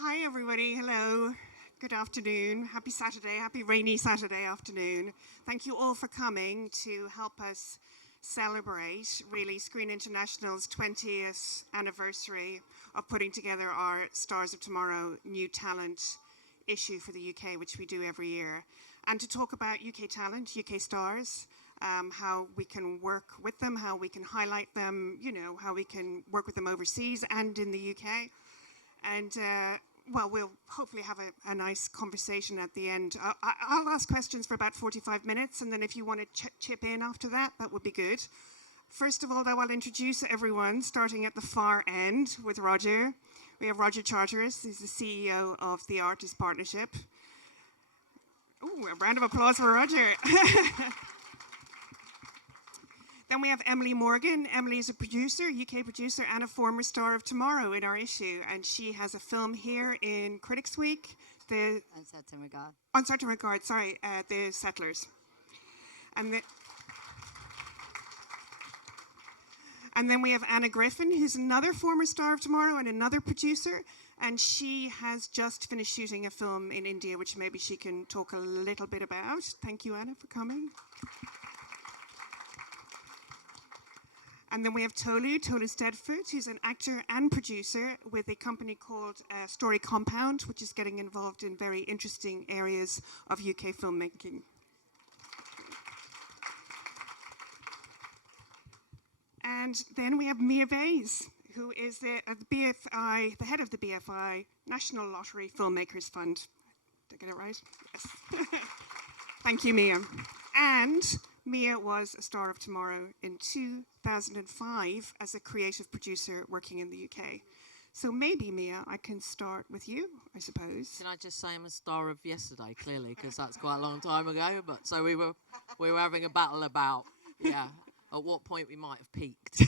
Hi, everybody. Hello. Good afternoon. Happy Saturday. Happy rainy Saturday afternoon. Thank you all for coming to help us celebrate, really, Screen International's 20th anniversary of putting together our Stars of Tomorrow New Talent issue for the UK, which we do every year. And to talk about UK talent, UK stars, how we can work with them, how we can highlight them, you know, how we can work with them overseas and in the UK. And, well, we'll hopefully have a nice conversation at the end. I'll ask questions for about 45 minutes, and then if you want to chip in after that, that would be good. First of all, though, I'll introduce everyone, starting at the far end with Roger. We have Roger Charteris, who's the CEO of the Artist Partnership. Ooh, a round of applause for Roger. Then we have Emily Morgan. Emily is a producer, UK producer, and a former star of Tomorrow in our issue. And she has a film here in Critics Week. On Certain Regard, sorry, The Settlers. And then we have Anna Griffin, who's another former star of Tomorrow and another producer. And she has just finished shooting a film in India, which maybe she can talk a little bit about. Thank you, Anna, for coming. And then we have Tolu Stedford, who's an actor and producer with a company called Story Compound, which is getting involved in very interesting areas of UK filmmaking. And then we have Mia Bays, who is the head of the BFI National Lottery Filmmakers Fund. Did I get it right? Yes. Thank you, Mia. And Mia was a star of Tomorrow in 2005 as a creative producer working in the UK. So maybe, Mia, I can start with you, I suppose. Can I just say I'm a star of yesterday, clearly, because that's quite a long time ago. But so we were having a battle about, at what point we might have peaked.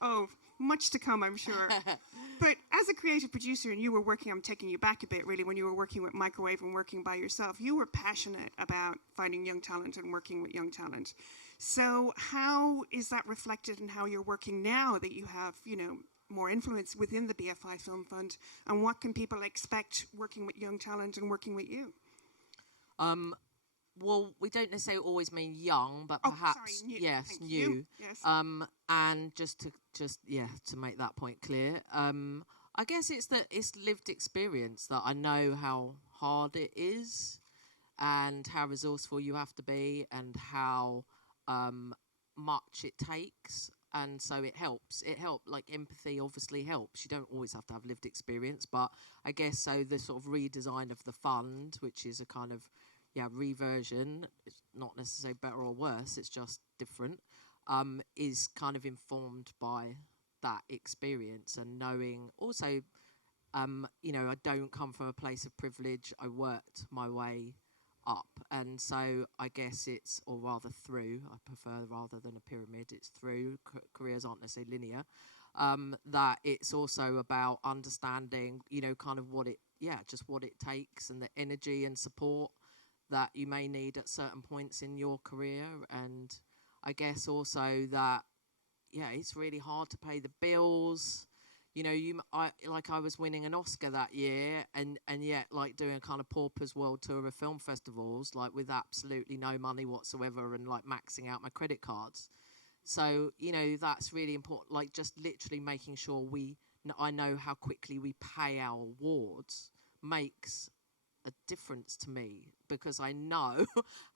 Oh, much to come, I'm sure. But as a creative producer, and you were working, I'm taking you back a bit, really, when you were working with Microwave and working by yourself, you were passionate about finding young talent and working with young talent. So how is that reflected in how you're working now that you have, you know, more influence within the BFI Film Fund? And what can people expect working with young talent and working with you? Well, we don't necessarily always mean young, but perhaps new. Yes, Thank new. You. Yes. And just to make that point clear, I guess it's lived experience that I know how hard it is, and how resourceful you have to be, and how much it takes. And so it helps. Like empathy obviously helps. You don't always have to have lived experience, but I guess so the sort of redesign of the fund, which is a kind of reversion, it's not necessarily better or worse, it's just different, is kind of informed by that experience and knowing also, I don't come from a place of privilege. I worked my way up, and so I guess it's, or rather through, I prefer rather than a pyramid, it's through, careers aren't necessarily linear, that it's also about understanding, kind of what it takes and the energy and support that you may need at certain points in your career. And I guess also that, it's really hard to pay the bills. I was winning an Oscar that year, and yet, like, doing a kind of paupers world tour of film festivals, like, with absolutely no money whatsoever, and, like, maxing out my credit cards. So, that's really important, like, just literally making sure I know how quickly we pay our awards makes a difference to me, because I know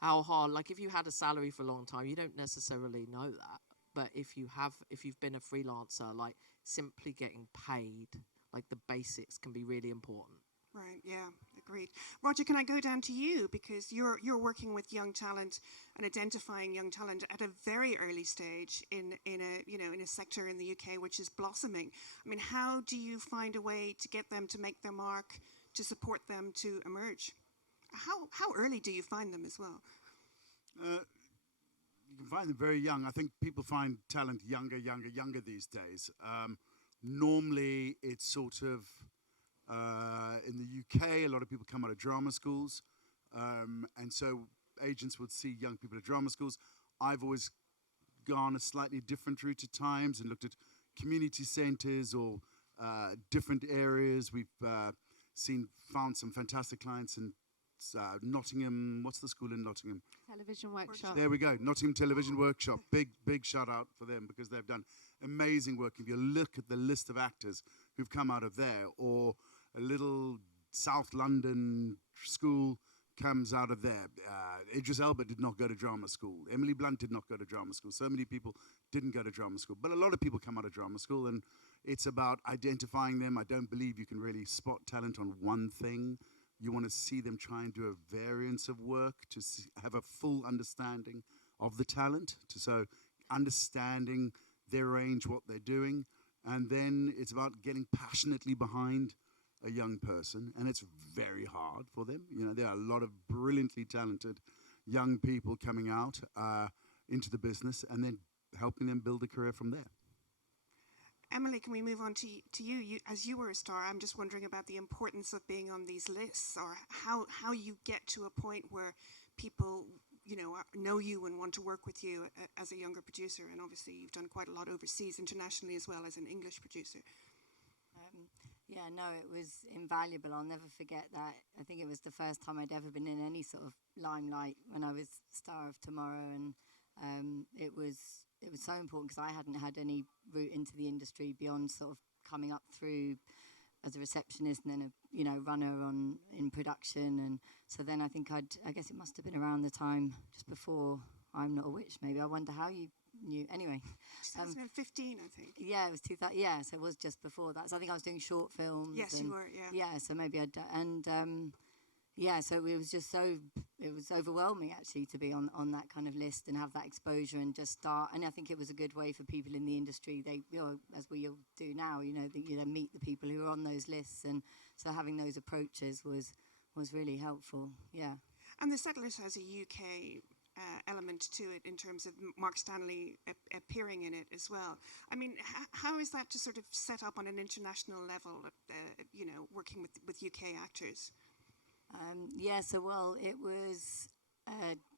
how hard, like, if you had a salary for a long time, you don't necessarily know that. But if you've been a freelancer, like, simply getting paid, like, the basics can be really important. Right, yeah, agreed. Roger, can I go down to you, because you're working with young talent and identifying young talent at a very early stage in a sector in the UK which is blossoming. I mean, how do you find a way to get them to make their mark, to support them to emerge? How early do you find them as well? You can find them very young. I think people find talent younger these days. Normally, it's sort of, in the UK, a lot of people come out of drama schools. And so agents would see young people at drama schools. I've always gone a slightly different route at times and looked at community centres or different areas. We've found some fantastic clients in Nottingham. What's the school in Nottingham? Television Workshop. There we go. Nottingham Television Workshop. Big shout out for them, because they've done amazing work. If you look at the list of actors who've come out of there, or a little South London school comes out of there. Idris Elba did not go to drama school. Emily Blunt did not go to drama school. So many people didn't go to drama school. But a lot of people come out of drama school, and it's about identifying them. I don't believe you can really spot talent on one thing. You want to see them try and do a variance of work to have a full understanding of the talent. So understanding their range, what they're doing. And then it's about getting passionately behind a young person, and it's very hard for them. You know, there are a lot of brilliantly talented young people coming out into the business, and then helping them build a career from there. Emily, can we move on to you? As you were a star, I'm just wondering about the importance of being on these lists, or how you get to a point where people, know you and want to work with you as a younger producer. And obviously you've done quite a lot overseas, internationally, as well as an English producer. Yeah, no, it was invaluable. I'll never forget that. I think it was the first time I'd ever been in any sort of limelight, when I was Star of Tomorrow, and it was so important, because I hadn't had any route into the industry beyond sort of coming up through as a receptionist and then a runner in production. And so then I think I guess it must have been around the time just before I'm Not a Witch, maybe. I wonder how you knew. Anyway, 2015, I think. Yeah, it was 2000. Yeah, so it was just before that. So I think I was doing short films. Yes, you were. Yeah. Yeah, so maybe so it was just it was overwhelming, actually, to be on that kind of list and have that exposure and just start. And I think it was a good way for people in the industry, as we all do now, meet the people who are on those lists. And so having those approaches was really helpful. Yeah. And The Settlers has a UK element to it, in terms of Mark Stanley appearing in it as well. I mean, how is that to sort of set up on an international level, working with UK actors? It was,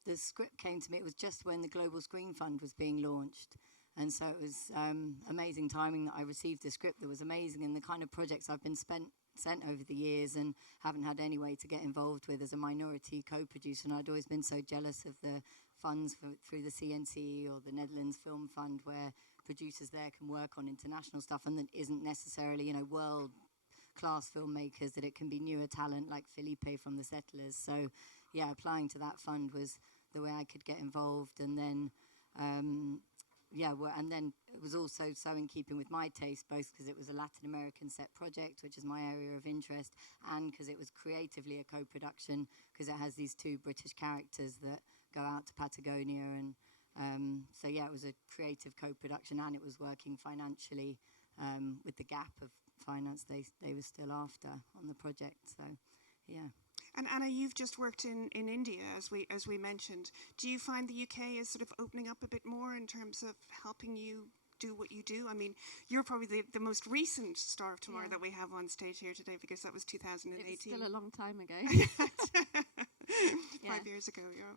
the script came to me, it was just when the Global Screen Fund was being launched. And so it was amazing timing that I received the script that was amazing, and the kind of projects I've been sent over the years and haven't had any way to get involved with as a minority co-producer. And I'd always been so jealous of the funds through the CNC or the Netherlands Film Fund, where producers there can work on international stuff, and that isn't necessarily, world-class filmmakers, that it can be newer talent like Felipe from The Settlers. So, yeah, applying to that fund was the way I could get involved. And then, and then it was also so in keeping with my taste, both because it was a Latin American set project, which is my area of interest, and because it was creatively a co-production, because it has these two British characters that go out to Patagonia. And it was a creative co-production, and it was working financially with the gap of finance they were still after on the project. So, yeah. And Anna, you've just worked in India, as we mentioned. Do you find the UK is sort of opening up a bit more in terms of helping you do what you do? I mean, you're probably the most recent Star of Tomorrow that we have on stage here today, because that was 2018. It was still a long time ago. 5 years ago, yeah.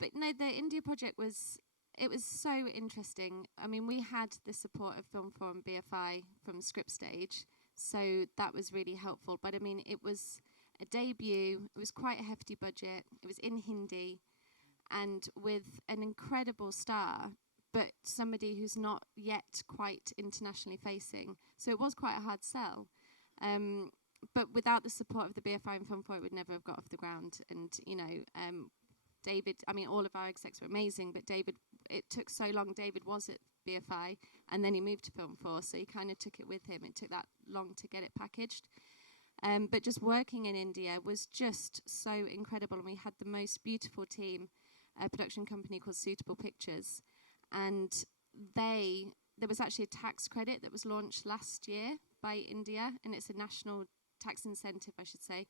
But no, the India project was so interesting. I mean, we had the support of Film Forum BFI from Script Stage, so that was really helpful. But I mean, it was a debut. It was quite a hefty budget. It was in Hindi, and with an incredible star, but somebody who's not yet quite internationally facing. So it was quite a hard sell. But without the support of the BFI and Film Forum, it would never have got off the ground. And, David, I mean, all of our execs were amazing, but David, it took so long. David was at BFI, and then he moved to Film Forum, so he kind of took it with him. It took that long to get it packaged. But just working in India was just so incredible, and we had the most beautiful team, a production company called Suitable Pictures, and there was actually a tax credit that was launched last year by India, and it's a national tax incentive, I should say.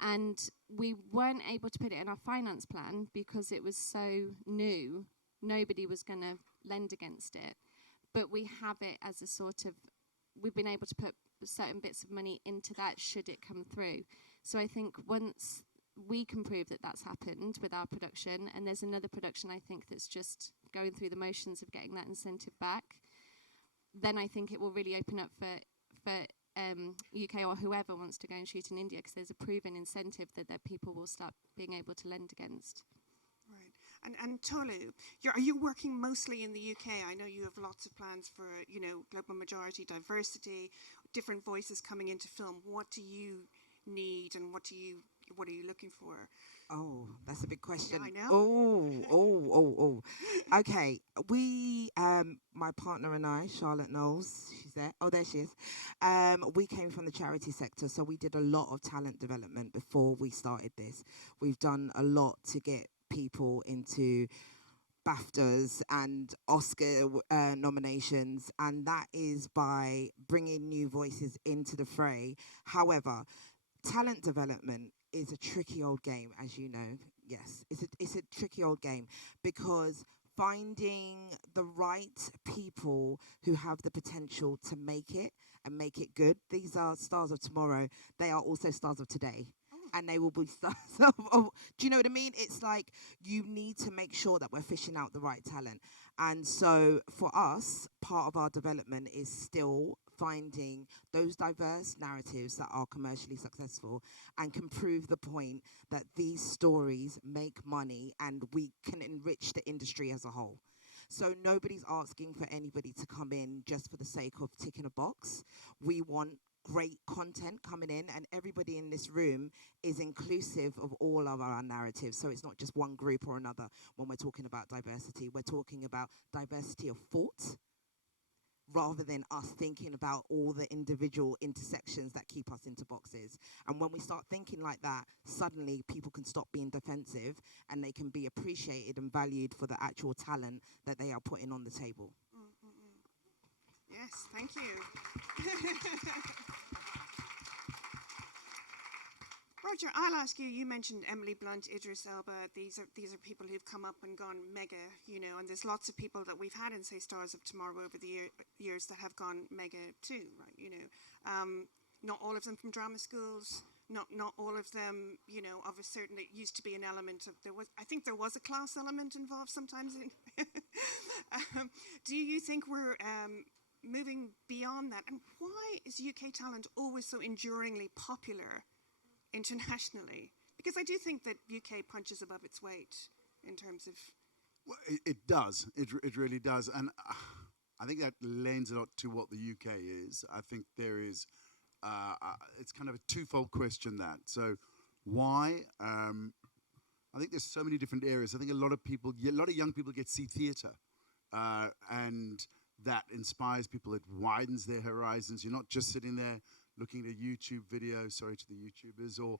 And we weren't able to put it in our finance plan because it was so new. Nobody was going to lend against it. But we have it as a sort of, we've been able to put certain bits of money into that should it come through. So I think once we can prove that that's happened with our production, and there's another production I think that's just going through the motions of getting that incentive back, then I think it will really open up for UK or whoever wants to go and shoot in India, because there's a proven incentive that their people will start being able to lend against. Right. And Tolu, are you working mostly in the UK? I know you have lots of plans for, global majority, diversity, different voices coming into film. What do you need, and what are you looking for? Oh, that's a big question. Yeah, I know. Oh. Okay, we, my partner and I, Charlotte Knowles, she's there. Oh, there she is. We came from the charity sector, so we did a lot of talent development before we started this. We've done a lot to get people into BAFTAs and Oscar nominations, and that is by bringing new voices into the fray. However, talent development is a tricky old game, as you know. Yes, it's a tricky old game, because finding the right people who have the potential to make it and make it good, these are stars of tomorrow. They are also stars of today. And they will be stars of, do you know what I mean? It's like you need to make sure that we're fishing out the right talent. And so for us, part of our development is still finding those diverse narratives that are commercially successful and can prove the point that these stories make money and we can enrich the industry as a whole. So nobody's asking for anybody to come in just for the sake of ticking a box. We want great content coming in, and everybody in this room is inclusive of all of our narratives. So it's not just one group or another when we're talking about diversity. We're talking about diversity of thought, rather than us thinking about all the individual intersections that keep us into boxes. And when we start thinking like that, suddenly people can stop being defensive and they can be appreciated and valued for the actual talent that they are putting on the table. Yes, thank you. Roger, I'll ask you, you mentioned Emily Blunt, Idris Elba. These are people who've come up and gone mega, and there's lots of people that we've had in, say, Stars of Tomorrow over the years that have gone mega too, right? Not all of them from drama schools, not all of them, of a certain, it used to be an element of, I think there was a class element involved sometimes. Do you think we're moving beyond that? And why is UK talent always so enduringly popular internationally? Because I do think that UK punches above its weight in terms of... Well, it does. It really does. And I think that lends a lot to what the UK is. I think there is... it's kind of a twofold question, that. So why? I think there's so many different areas. I think a lot of young people get to see theatre. And that inspires people. It widens their horizons. You're not just sitting there looking at a YouTube video, sorry to the YouTubers, or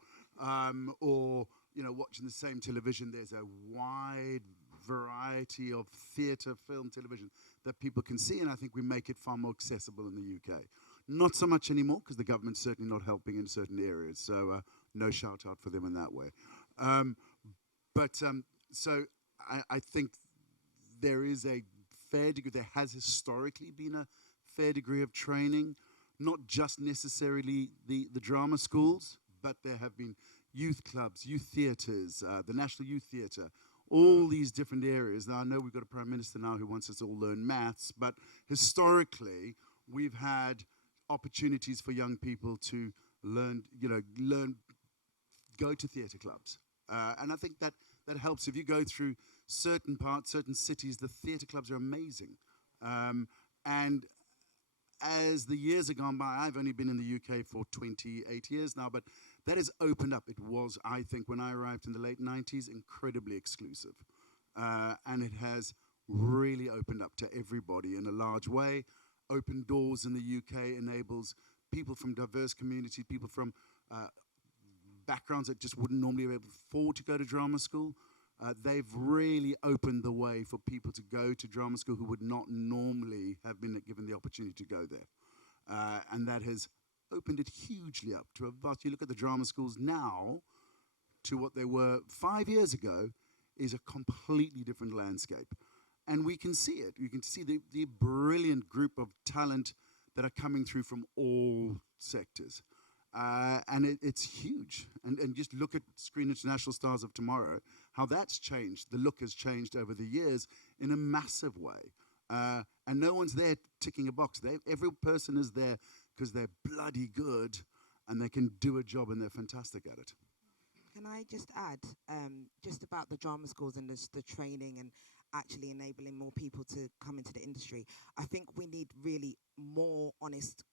watching the same television. There's a wide variety of theatre, film, television that people can see, and I think we make it far more accessible in the UK. Not so much anymore, because the government's certainly not helping in certain areas, so no shout out for them in that way. So I think there is a fair degree, there has historically been a fair degree of training, not just necessarily the drama schools, but there have been youth clubs, youth theatres, the National Youth Theatre, all these different areas. Now, I know we've got a Prime Minister now who wants us to all learn maths, but historically, we've had opportunities for young people to learn, go to theatre clubs. And I think that helps. If you go through certain parts, certain cities, the theatre clubs are amazing. And as the years have gone by, I've only been in the UK for 28 years now, but that has opened up. It was, I think, when I arrived in the late 90s, incredibly exclusive. And it has really opened up to everybody in a large way. Open Doors in the UK enables people from diverse communities, people from backgrounds that just wouldn't normally be able to afford to go to drama school. They've really opened the way for people to go to drama school who would not normally have been given the opportunity to go there. And that has opened it hugely up to a vast. You look at the drama schools now to what they were 5 years ago is a completely different landscape. And we can see it. You can see the brilliant group of talent that are coming through from all sectors. And it's huge. And just look at Screen International Stars of Tomorrow, how that's changed. The look has changed over the years in a massive way. And no one's there ticking a box. Every person is there because they're bloody good and they can do a job and they're fantastic at it. Can I just add, just about the drama schools and the training and actually enabling more people to come into the industry? I think we need really more honest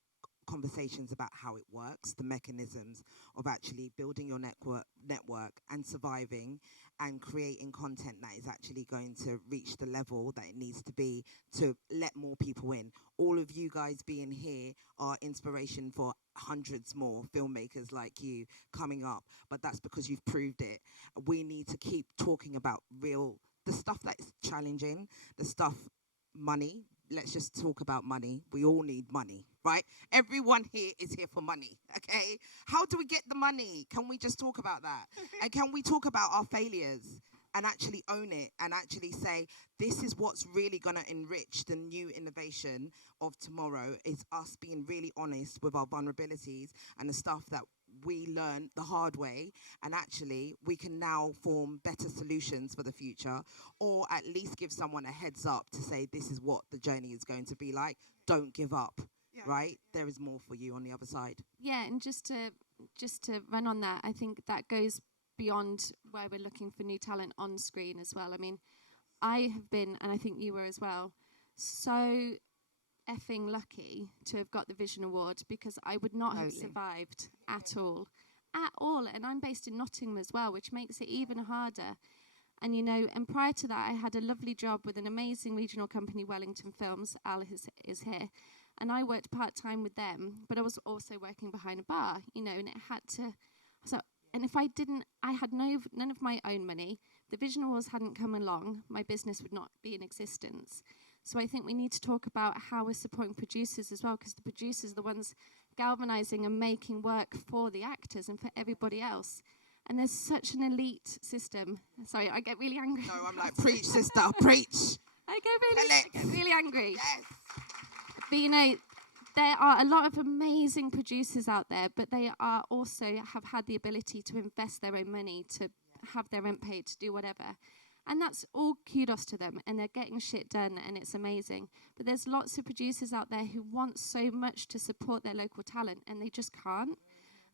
conversations about how it works, the mechanisms of actually building your network and surviving and creating content that is actually going to reach the level that it needs to be to let more people in. All of you guys being here are inspiration for hundreds more filmmakers like you coming up, but that's because you've proved it. We need to keep talking about the stuff that is challenging, the stuff, money. Let's just talk about money. We all need money, right? Everyone here is here for money, okay? How do we get the money? Can we just talk about that? And can we talk about our failures and actually own it and actually say, this is what's really going to enrich the new innovation of tomorrow, is us being really honest with our vulnerabilities and the stuff that we learned the hard way, and actually we can now form better solutions for the future, or at least give someone a heads up to say this is what the journey is going to be like. Don't give up, right? There is more for you on the other side. Yeah, and just to run on that, I think that goes beyond where we're looking for new talent on screen as well. I mean, I have been, and I think you were as well, so effing lucky to have got the Vision Award, because I would not have survived at all. And I'm based in Nottingham as well, which makes it even harder. And and prior to that, I had a lovely job with an amazing regional company, Wellington Films. Al is here, and I worked part-time with them, but I was also working behind a bar, and it had to. So, and if I didn't, I had none of my own money. The Vision Awards hadn't come along, my business would not be in existence. So I think we need to talk about how we're supporting producers as well, because the producers are the ones galvanising and making work for the actors and for everybody else. And there's such an elite system. Sorry, I get really angry. No, I'm like, preach, sister, preach. I get really angry. Yes. But there are a lot of amazing producers out there, but they are also have had the ability to invest their own money, to have their rent paid, to do whatever. And that's all kudos to them, and they're getting shit done, and it's amazing. But there's lots of producers out there who want so much to support their local talent, and they just can't.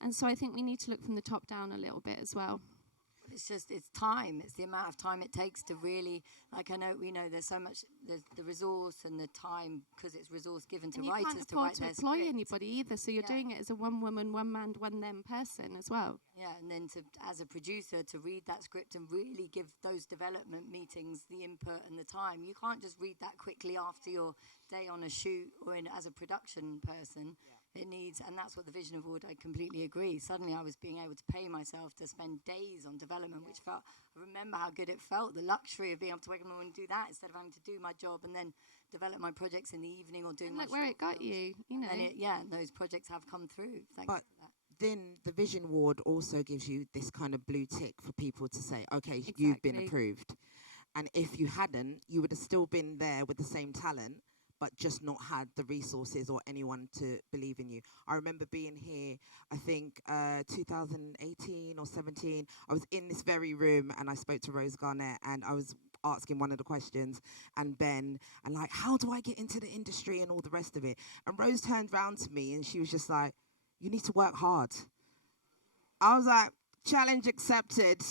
And so I think we need to look from the top down a little bit as well. It's time. It's the amount of time it takes to really, we know there's so much, there's the resource and the time, because it's resource given to writers to write their script. You can't afford to employ anybody either, so you're doing it as a one-woman, one-man, one-them person as well. Yeah, and then as a producer, to read that script and really give those development meetings the input and the time. You can't just read that quickly after your day on a shoot or as a production person. It needs, and that's what the Vision Award, I completely agree. Suddenly I was being able to pay myself to spend days on development, which I remember how good it felt, the luxury of being able to wake up and do that instead of having to do my job and then develop my projects in the evening or doing my look where it got you, And those projects have come through, thanks to that. Then the Vision Award also gives you this kind of blue tick for people to say, okay, you've been approved. And if you hadn't, you would have still been there with the same talent, but just not had the resources or anyone to believe in you. I remember being here, I think 2018 or 17, I was in this very room and I spoke to Rose Garnett and I was asking one of the questions, and Ben, and like, how do I get into the industry and all the rest of it? And Rose turned round to me and she was just like, you need to work hard. I was like, challenge accepted.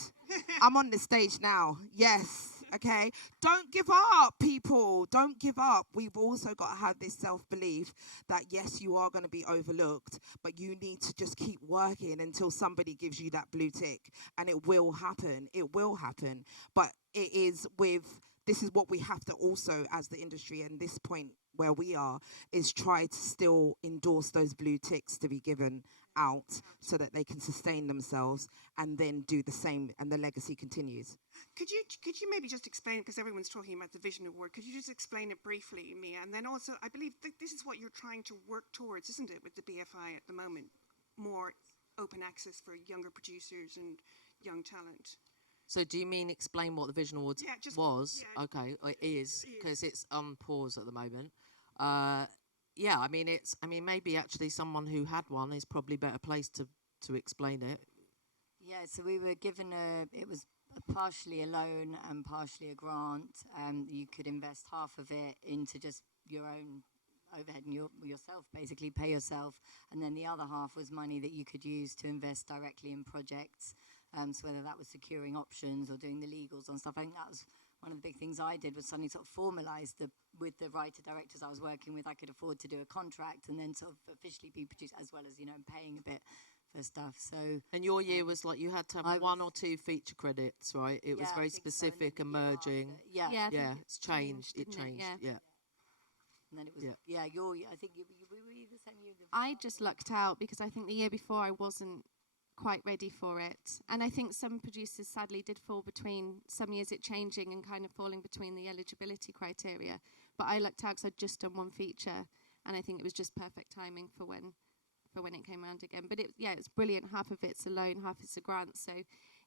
I'm on the stage now. Yes. Okay, don't give up, people. Don't give up. We've also got to have this self-belief that, yes, you are going to be overlooked, but you need to just keep working until somebody gives you that blue tick, and it will happen. It will happen. But this is what we have to also, as the industry, and this point where we are, is try to still endorse those blue ticks to be given out so that they can sustain themselves and then do the same, and the legacy continues. Could you maybe just explain, because everyone's talking about the Vision Award, could you just explain it briefly, Mia? And then also, I believe this is what you're trying to work towards, isn't it, with the BFI at the moment? More open access for younger producers and young talent. So do you mean explain what the Vision Awards was? Yeah. Okay, it is, because it's on pause at the moment. Maybe actually someone who had one is probably better placed to explain it. Yeah, so we were given it was partially a loan and partially a grant. You could invest half of it into just your own overhead and yourself, basically pay yourself. And then the other half was money that you could use to invest directly in projects. So whether that was securing options or doing the legals and stuff, I think that was one of the big things I did, was suddenly sort of formalize with the writer-directors I was working with. I could afford to do a contract and then sort of officially be produced, as well as, paying a bit for stuff. So, and your year was like you had to have one or two feature credits, right? It was very specific, emerging. Yeah, It's changed. It changed. Yeah. And then it was, your year, I think you were you the same year? I just lucked out because I think the year before I wasn't quite ready for it. And I think some producers sadly did fall between some years it changing and kind of falling between the eligibility criteria. But I lucked out because I'd just done one feature, and I think it was just perfect timing for when it came around again. But it's brilliant. Half of it's a loan, half it's a grant. So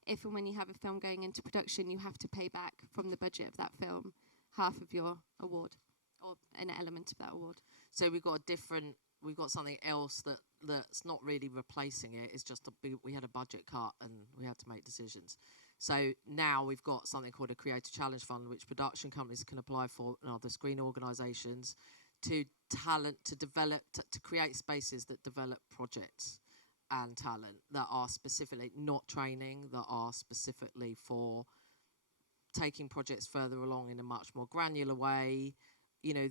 if and when you have a film going into production, you have to pay back from the budget of that film half of your award, or an element of that award. So we've got something else that's not really replacing it. It's just we had a budget cut and we had to make decisions. So now we've got something called a Creative Challenge Fund, which production companies can apply for, and other screen organisations, to develop, to create spaces that develop projects and talent that are specifically not training, that are specifically for taking projects further along in a much more granular way.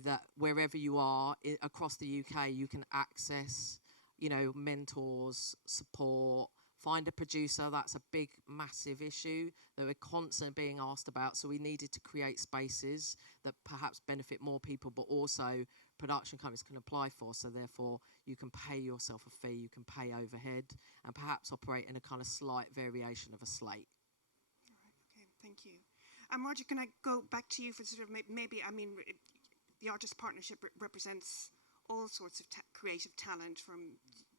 That wherever you are across the UK, you can access, mentors, support, find a producer. That's a big, massive issue that we're constantly being asked about. So we needed to create spaces that perhaps benefit more people, but also production companies can apply for. So therefore, you can pay yourself a fee, you can pay overhead, and perhaps operate in a kind of slight variation of a slate. All right, okay, thank you. Roger, can I go back to you for sort of the Artist Partnership represents all sorts of creative talent, from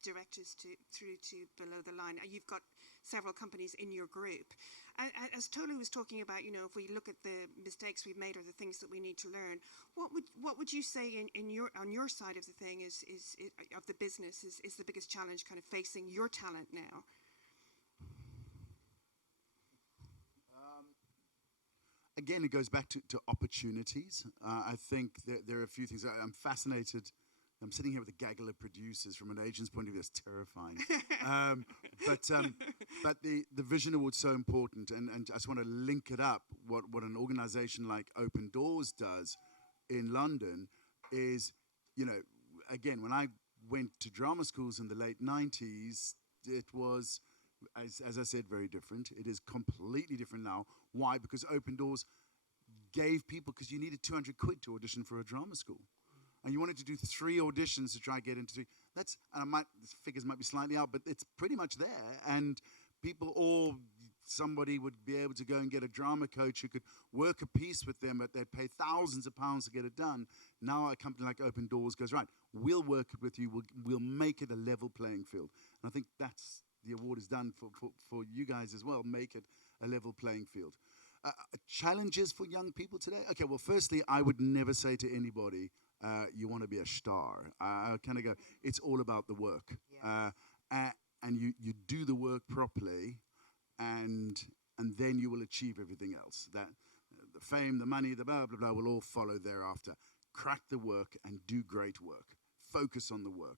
directors through to below the line. You've got several companies in your group. As Tolu was talking about, if we look at the mistakes we've made or the things that we need to learn, what would you say on your side of the thing is of the business is the biggest challenge kind of facing your talent now? Again, it goes back to opportunities. I think that there are a few things. I'm fascinated. I'm sitting here with a gaggle of producers. From an agent's point of view, that's terrifying. But the Vision Award's so important, and I just want to link it up. What an organisation like Open Doors does in London is, again, when I went to drama schools in the late 90s, it was, as I said, very different. It is completely different now. Why? Because Open Doors gave people, because you needed 200 quid to audition for a drama school. And you wanted to do 3 auditions to try and get into 3. The figures might be slightly out, but it's pretty much there. And somebody would be able to go and get a drama coach who could work a piece with them, but they'd pay thousands of pounds to get it done. Now a company like Open Doors goes, right, we'll work it with you, we'll make it a level playing field. And I think that's the award is done for you guys as well, make it a level playing field. Challenges for young people today? Okay, well, firstly, I would never say to anybody, you want to be a star. I kind of go, it's all about the work. Yeah. And you do the work properly, and then you will achieve everything else. That the fame, the money, the blah, blah, blah will all follow thereafter. Crack the work and do great work. Focus on the work.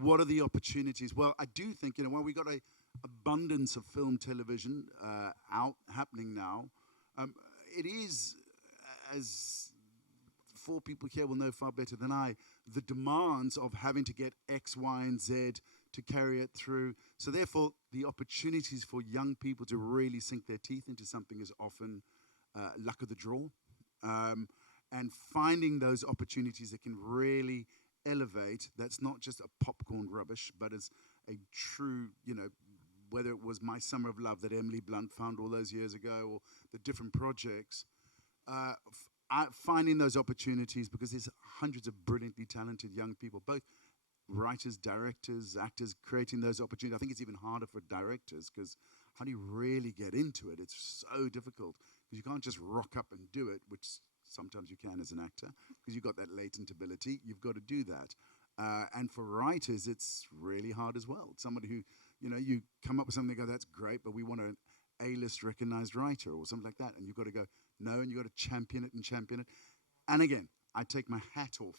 What are the opportunities? Well, I do think, while we got a abundance of film, television out happening now, it is, as 4 people here will know far better than I, the demands of having to get X, Y, and Z to carry it through. So therefore, the opportunities for young people to really sink their teeth into something is often luck of the draw. And finding those opportunities that can really elevate, that's not just a popcorn rubbish, but it's a true, whether it was My Summer of Love that Emily Blunt found all those years ago, or the different projects, finding those opportunities, because there's hundreds of brilliantly talented young people, both writers, directors, actors, creating those opportunities. I think it's even harder for directors, because how do you really get into it? It's so difficult, because you can't just rock up and do it, which sometimes you can as an actor, because you've got that latent ability. You've got to do that. And for writers, it's really hard as well. Somebody who, you come up with something, go, that's great, but we want an A-list recognized writer or something like that. And you've got to go, no, and you've got to champion it and champion it. And again, I take my hat off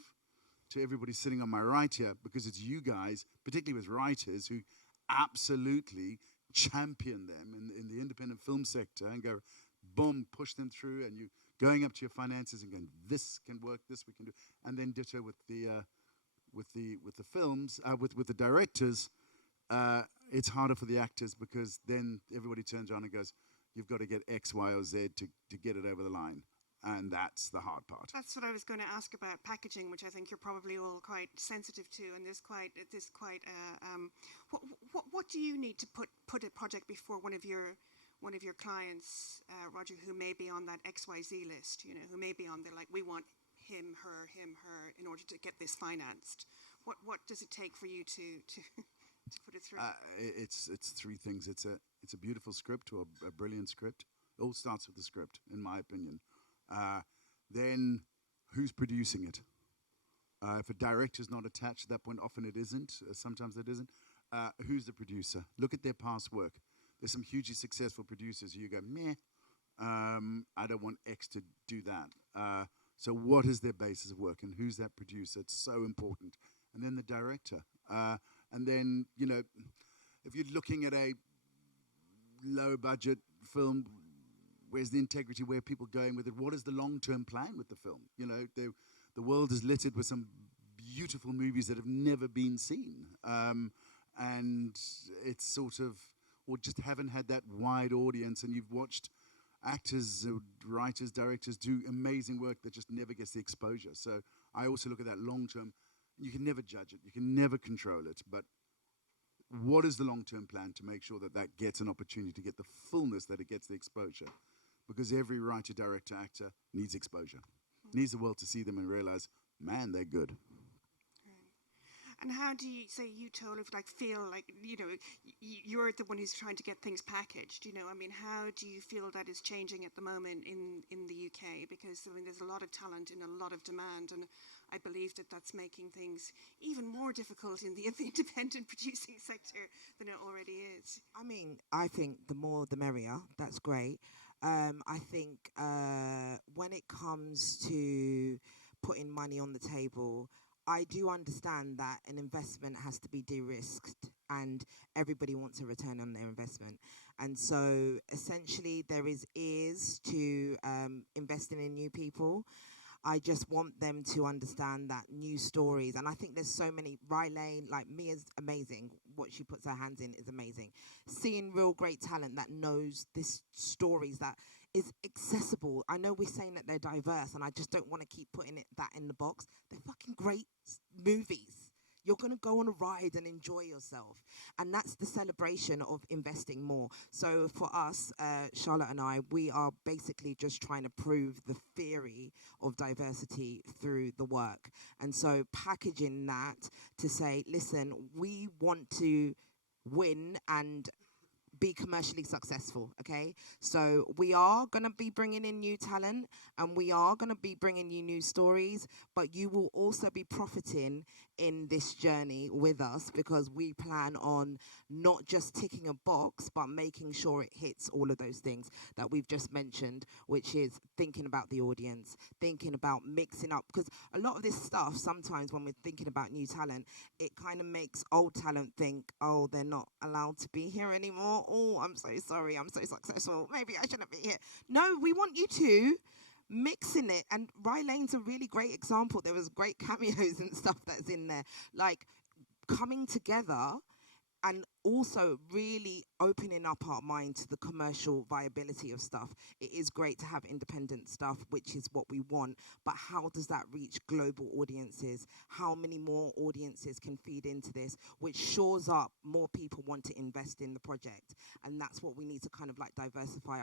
to everybody sitting on my right here, because it's you guys, particularly with writers, who absolutely champion them in the independent film sector and go, boom, push them through, and you going up to your finances and going, this can work, this we can do, and then ditto with the films, with the directors. It's harder for the actors, because then everybody turns around and goes, you've got to get X, Y, or Z to get it over the line. And that's the hard part. That's what I was going to ask about packaging, which I think you're probably all quite sensitive to. And what do you need to put a project before one of your clients, Roger, who may be on that XYZ list, who may be on there, like, we want him, her, in order to get this financed? What does it take for you to put it through? It's three things. It's a beautiful script, or a brilliant script. It all starts with the script, in my opinion. Then who's producing it? If a director's not attached at that point, often it isn't. Sometimes it isn't. Who's the producer? Look at their past work. There's some hugely successful producers who you go, meh, I don't want X to do that. So what is their basis of work, and who's that producer? It's so important. And then the director. And then, if you're looking at a low budget film, where's the integrity? Where are people going with it? What is the long-term plan with the film? The world is littered with some beautiful movies that have never been seen. And it's sort of, or just haven't had that wide audience, and you've watched actors, writers, directors do amazing work that just never gets the exposure. So I also look at that long-term. You can never judge it. You can never control it. But what is the long-term plan to make sure that that gets an opportunity to get the fullness, that it gets the exposure? Because every writer, director, actor needs exposure. Needs the world to see them and realize, man, they're good. And how do you, say you, Tolu, feel like, you're the one who's trying to get things packaged, how do you feel that is changing at the moment in the UK? Because, there's a lot of talent and a lot of demand, and I believe that's making things even more difficult in the independent producing sector than it already is. I think the more the merrier. That's great. I think when it comes to putting money on the table, I do understand that an investment has to be de-risked, and everybody wants a return on their investment. And so essentially there is ears to investing in new people. I just want them to understand that new stories, and I think there's so many. Rylane, like Mia's amazing. What she puts her hands in is amazing. Seeing real great talent that knows this stories that is accessible. I know we're saying that they're diverse, and I just don't want to keep putting that in the box. They're fucking great movies. You're going to go on a ride and enjoy yourself. And that's the celebration of investing more. So for us, Charlotte and I, we are basically just trying to prove the theory of diversity through the work. And so packaging that to say, listen, we want to win and be commercially successful, okay? So we are going to be bringing in new talent, and we are going to be bringing you new stories, but you will also be profiting in this journey with us, because we plan on not just ticking a box, but making sure it hits all of those things that we've just mentioned, which is thinking about the audience, thinking about mixing up, because a lot of this stuff, sometimes when we're thinking about new talent, it kind of makes old talent think, oh, they're not allowed to be here anymore. Oh, I'm so sorry, I'm so successful, maybe I shouldn't be here. No, we want you to mixing it, and Rylane's a really great example. There was great cameos and stuff that's in there, like coming together and also really opening up our mind to the commercial viability of stuff. It is great to have independent stuff, which is what we want, but how does that reach global audiences? How many more audiences can feed into this, which shores up more people want to invest in the project? And that's what we need to kind of like diversify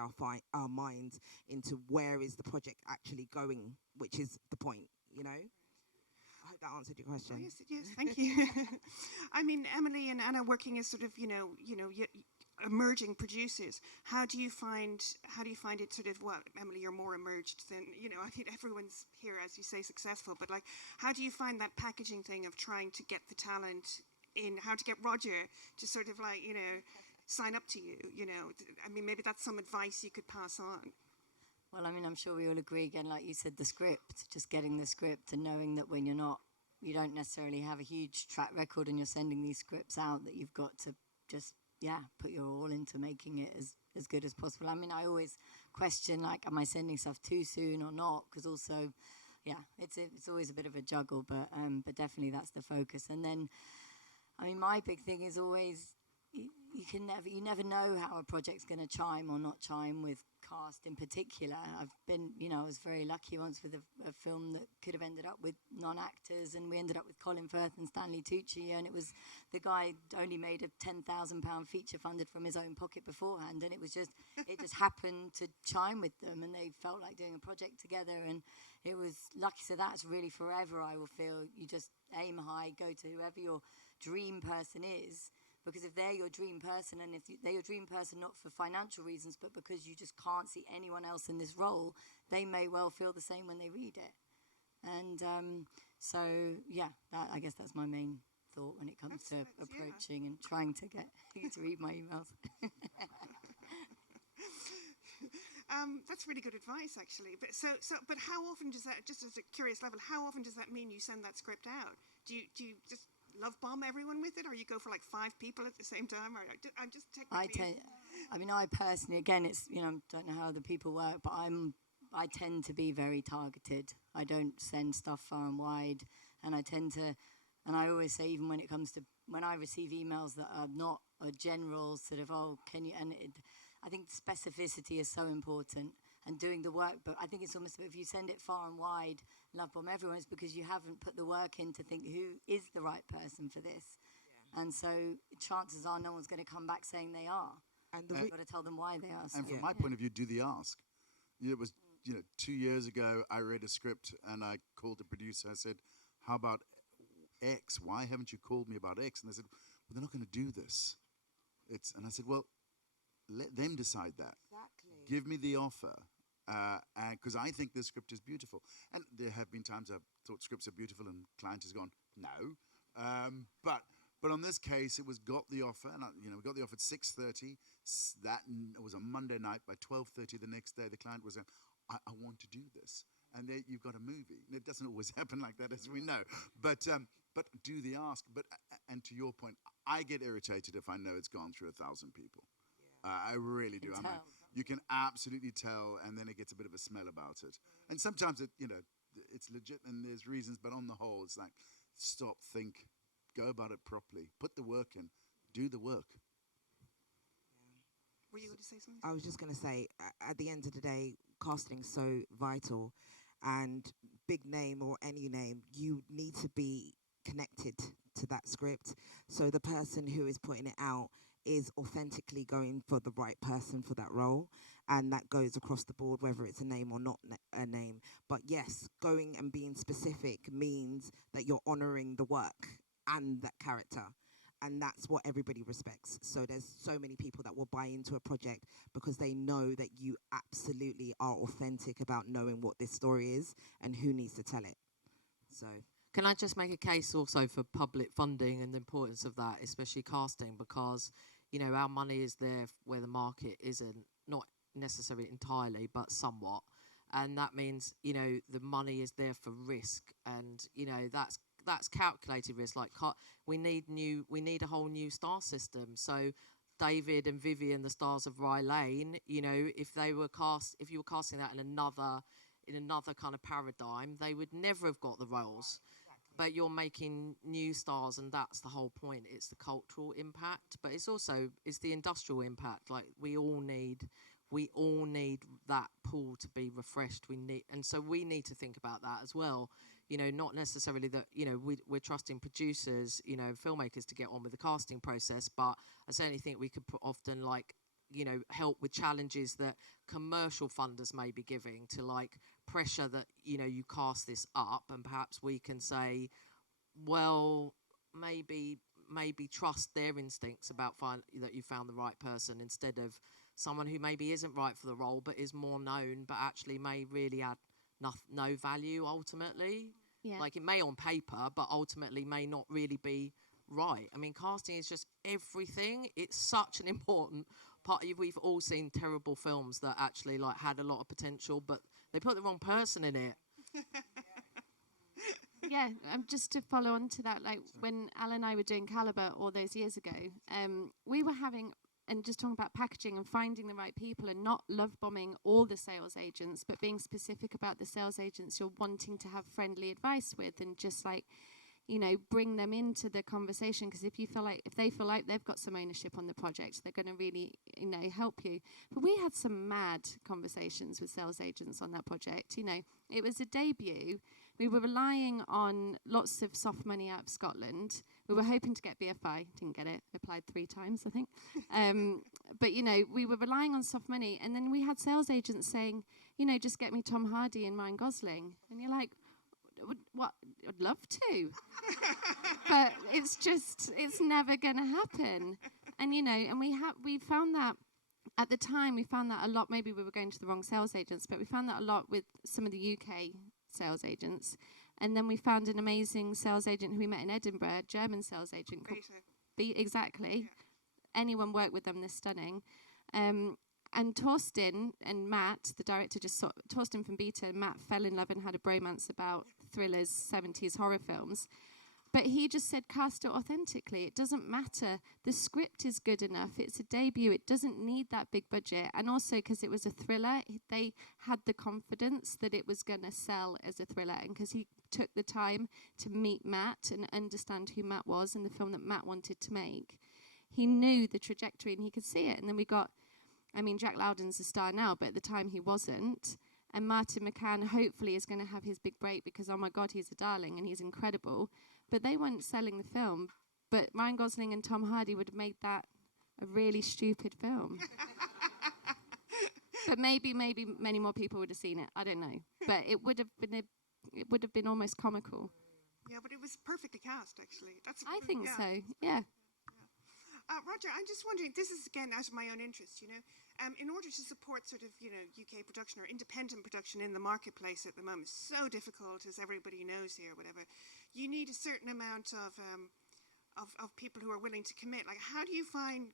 our minds into, where is the project actually going, which is the point, you know? I hope that answered your question. Oh, yes, thank you. I mean, Emily and Anna working as sort of, emerging producers. How do you find it sort of, well, Emily, you're more emerged than, I think everyone's here, as you say, successful, but like, how do you find that packaging thing of trying to get the talent in, how to get Roger to sort of like, sign up to you, I mean, maybe that's some advice you could pass on. Well, I mean, I'm sure we all agree, again, like you said, the script, just getting the script and knowing that when you're not you don't necessarily have a huge track record and you're sending these scripts out, that you've got to just, put your all into making it as good as possible. I mean, I always question, like, am I sending stuff too soon or not? Because also, it's always a bit of a juggle, but definitely that's the focus. And then, I mean, my big thing is always, you never know how a project's going to chime or not chime with cast in particular. I've been, I was very lucky once with a film that could have ended up with non-actors, and we ended up with Colin Firth and Stanley Tucci, and it was the guy only made a £10,000 feature funded from his own pocket beforehand, and it just happened to chime with them, and they felt like doing a project together, and it was lucky. So that's really forever, I will feel. You just aim high, go to whoever your dream person is. Because if they're your dream person, and if they're your dream person not for financial reasons, but because you just can't see anyone else in this role, they may well feel the same when they read it. And I guess that's my main thought when it comes to approaching and trying to get you to read my emails. That's really good advice, actually. But how often does that, just as a curious level, how often does that mean you send that script out? Do you just love bomb everyone with it, or you go for like 5 people at the same time? Or I'm just technically. I personally, again, it's don't know how other people work, but I tend to be very targeted. I don't send stuff far and wide, and I always say, even when it comes to when I receive emails that are not a general sort of, can you, I think specificity is so important, and doing the work. But I think it's almost, if you send it far and wide, love bomb everyone, is because you haven't put the work in to think who is the right person for this. Yeah. And so chances are no one's going to come back saying they are. And you've got to tell them why they are. And from my point of view, do the ask. It was 2 years ago, I read a script and I called the producer. I said, how about X? Why haven't you called me about X? And they said, well, they're not going to do this. And I said, well, let them decide that. Exactly. Give me the offer. Because I think this script is beautiful. And there have been times I've thought scripts are beautiful and client has gone, no. But on this case, it was got the offer, and we got the offer at 6:30. It was a Monday night. By 12:30 the next day, the client was saying, I want to do this. And there you've got a movie. And it doesn't always happen like that, as we know. But do the ask. And to your point, I get irritated if I know it's gone through 1,000 people. I really do. You can absolutely tell, and then it gets a bit of a smell about it. And sometimes it's legit, and there's reasons, but on the whole, it's like, stop, think, go about it properly, put the work in, do the work. Were you going to say something? I was just going to say, at the end of the day, casting's so vital, and big name or any name, you need to be connected to that script. So the person who is putting it out is authentically going for the right person for that role, and that goes across the board, whether it's a name or not a name. But yes, going and being specific means that you're honouring the work and that character, and that's what everybody respects. So there's so many people that will buy into a project because they know that you absolutely are authentic about knowing what this story is and who needs to tell it. So can I just make a case also for public funding and the importance of that, especially casting, because, our money is there where the market isn't, not necessarily entirely, but somewhat. And that means, the money is there for risk, and, that's calculated risk. Like, we need a whole new star system. So David and Vivian, the stars of Rye Lane, if you were casting that in another kind of paradigm, they would never have got the roles. But you're making new stars, and that's the whole point. It's the cultural impact, but it's the industrial impact. Like, we all need that pool to be refreshed. We need to think about that as well. Not necessarily that we're trusting producers, filmmakers to get on with the casting process, but I certainly think we could often help with challenges that commercial funders may be giving to pressure that you cast this up, and perhaps we can say, well, maybe trust their instincts about that you found the right person, instead of someone who maybe isn't right for the role but is more known, but actually may really add no value ultimately. Yeah. Like, it may on paper, but ultimately may not really be right. I mean, casting is just everything. It's such an important part. We've all seen terrible films that actually had a lot of potential, but they put the wrong person in it. Yeah, just to follow on to that, like when Al and I were doing Calibre all those years ago, we were having, and just talking about packaging and finding the right people and not love bombing all the sales agents, but being specific about the sales agents you're wanting to have friendly advice with, and just like, you know, bring them into the conversation, because if they feel like they've got some ownership on the project, they're going to really, you know, help you. But we had some mad conversations with sales agents on that project. You know, it was a debut. We were relying on lots of soft money out of Scotland. We were hoping to get BFI, didn't get it, applied 3 times, I think. But, you know, we were relying on soft money. And then we had sales agents saying, you know, just get me Tom Hardy and Ryan Gosling. And you're like, what? I'd love to. But it's never going to happen. And, you know, and we found that at the time, we found that a lot. Maybe we were going to the wrong sales agents, but we found that a lot with some of the UK sales agents. And then we found an amazing sales agent who we met in Edinburgh, a German sales agent. Exactly. Yeah. Anyone worked with them, they're stunning. And Torsten and Matt, the director, Torsten from Beta and Matt fell in love and had a bromance about thrillers, 70s horror films. But he just said, cast it authentically. It doesn't matter. The script is good enough. It's a debut. It doesn't need that big budget. And also because it was a thriller, they had the confidence that it was going to sell as a thriller. And because he took the time to meet Matt and understand who Matt was and the film that Matt wanted to make, he knew the trajectory and he could see it. And then we got, I mean, Jack Loudon's a star now, but at the time he wasn't. And Martin McCann hopefully is going to have his big break because, oh my God, he's a darling and he's incredible. But they weren't selling the film. But Ryan Gosling and Tom Hardy would have made that a really stupid film. But maybe many more people would have seen it. I don't know. But it would have been almost comical. Yeah, but it was perfectly cast, actually. I think so. Yeah. Roger, I'm just wondering, this is again out of my own interest, you know, in order to support sort of, you know, UK production or independent production in the marketplace at the moment, so difficult, as everybody knows here, whatever, you need a certain amount of people who are willing to commit. Like, how do you find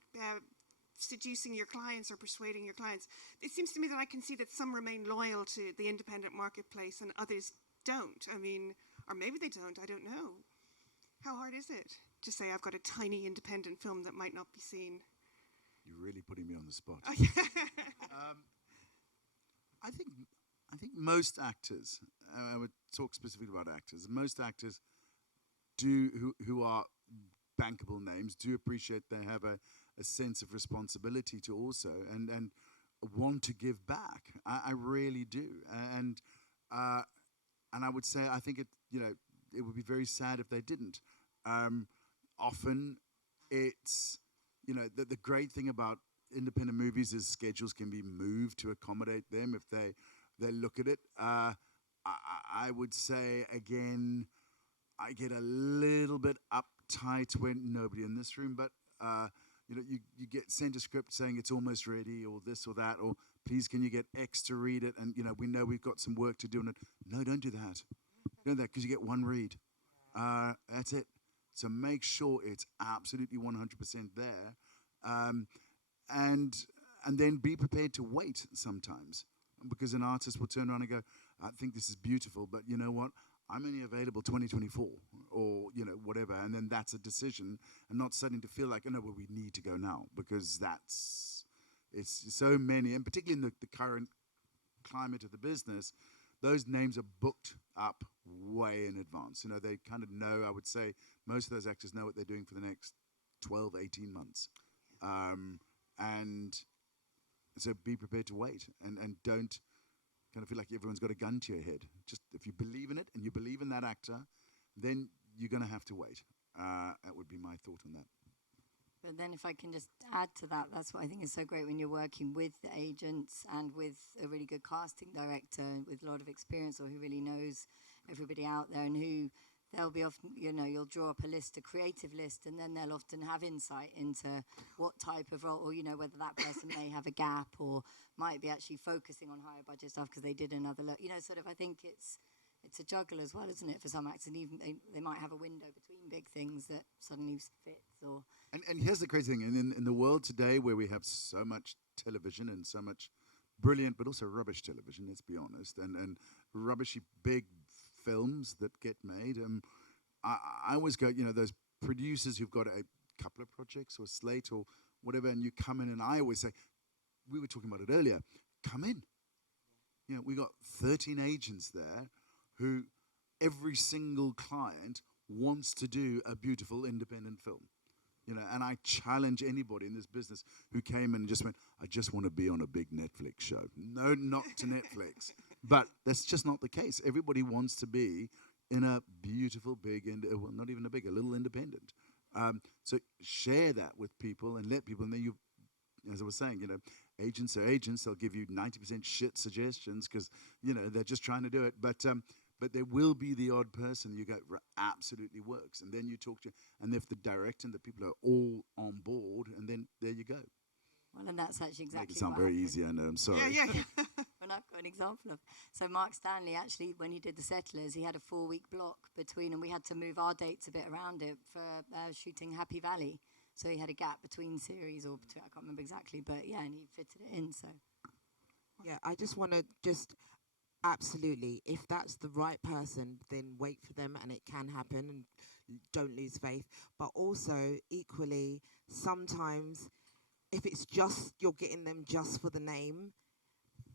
seducing your clients or persuading your clients? It seems to me that I can see that some remain loyal to the independent marketplace and others don't. I mean, or maybe they don't, I don't know. How hard is it to say I've got a tiny independent film that might not be seen? You're really putting me on the spot. I think most actors, I would talk specifically about actors, most actors who are bankable names do appreciate they have a sense of responsibility to also and want to give back. I really do. And I would say I think it would be very sad if they didn't. Often it's, you know, the great thing about independent movies is schedules can be moved to accommodate them if they look at it. I would say, again, I get a little bit uptight when nobody in this room, but you know, you get sent a script saying it's almost ready or this or that, or please can you get X to read it, and you know, we know we've got some work to do on it. No, don't do that. Don't do that because you get one read. That's it. So make sure it's absolutely 100% there, and then be prepared to wait sometimes, because an artist will turn around and go, I think this is beautiful, but you know what? I'm only available 2024 or, you know, whatever. And then that's a decision, and not starting to feel like, oh no, well, we need to go now, because it's so many, and particularly in the current climate of the business, those names are booked up way in advance. You know, they kind of know, I would say, most of those actors know what they're doing for the next 12, 18 months. And so be prepared to wait, and don't kind of feel like everyone's got a gun to your head. Just if you believe in it and you believe in that actor, then you're going to have to wait. That would be my thought on that. But then if I can just add to that, that's what I think is so great when you're working with the agents and with a really good casting director with a lot of experience, or who really knows everybody out there, and who they'll be often, you know, you'll draw up a list, a creative list, and then they'll often have insight into what type of role, or, you know, whether that person may have a gap or might be actually focusing on higher budget stuff because they did another look. You know, sort of, I think it's a juggle as well, isn't it, for some actors? And even they might have a window between big things that suddenly fits. Or and here's the crazy thing: in the world today, where we have so much television and so much brilliant but also rubbish television, let's be honest, and rubbishy big films that get made. I always go, those producers who've got a couple of projects or a slate or whatever, and you come in, and I always say, we were talking about it earlier, come in. We got 13 agents there who every single client wants to do a beautiful independent film. And I challenge anybody in this business who came in and just went, I just want to be on a big Netflix show. No, not to Netflix. But that's just not the case. Everybody wants to be in a beautiful, big, well, not even a little independent. So share that with people and let people, and then as I was saying, agents are agents. They'll give you 90% shit suggestions because, they're just trying to do it. But there will be the odd person you go, absolutely works. And then you talk to, and if the director and the people are all on board, and then there you go. Well, and that's actually exactly Make it sound what very happened. easy, I know, I'm sorry. Yeah. And I've got an example of. So Mark Stanley, actually, when he did The Settlers, he had a 4-week block between, and we had to move our dates a bit around it for shooting Happy Valley. So he had a gap between series, or between, I can't remember exactly, but yeah, and he fitted it in, so. Yeah, I just want to absolutely, if that's the right person, then wait for them and it can happen, and don't lose faith. But also, equally, sometimes if it's just you're getting them just for the name,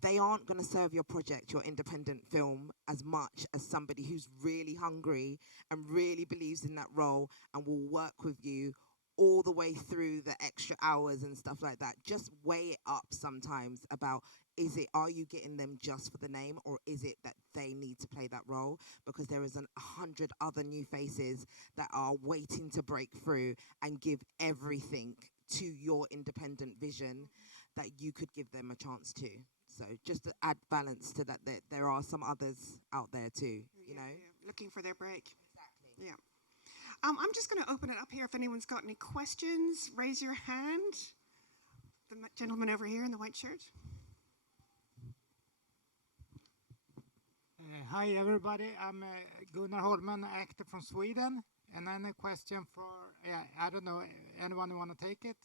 they aren't going to serve your project, your independent film, as much as somebody who's really hungry and really believes in that role and will work with you all the way through the extra hours and stuff like that. Just weigh it up sometimes about, are you getting them just for the name, or is it that they need to play that role? Because there is 100 other new faces that are waiting to break through and give everything to your independent vision that you could give them a chance to. So just to add balance to that, there are some others out there too, you know? Looking for their break. Exactly. Yeah. I'm just going to open it up here. If anyone's got any questions, raise your hand. The gentleman over here in the white shirt. Hi everybody, I'm Gunnar Holman, actor from Sweden, and then a question for, I don't know, anyone who want to take it?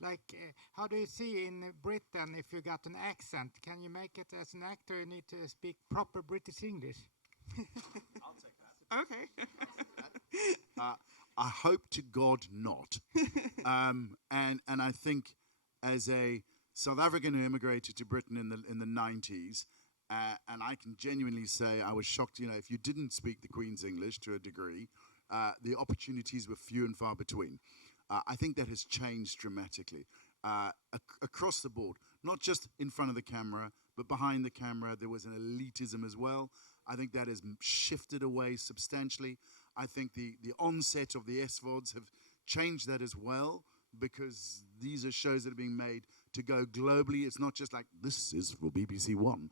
Like, how do you see in Britain if you got an accent? Can you make it as an actor, you need to speak proper British English? I'll take that. Okay. I hope to God not. And I think as a South African who immigrated to Britain in the 90s, and I can genuinely say I was shocked, if you didn't speak the Queen's English to a degree, the opportunities were few and far between. I think that has changed dramatically across the board, not just in front of the camera, but behind the camera. There was an elitism as well. I think that has shifted away substantially. I think the onset of the SVODs have changed that as well, because these are shows that are being made to go globally. It's not just like, this is for BBC One.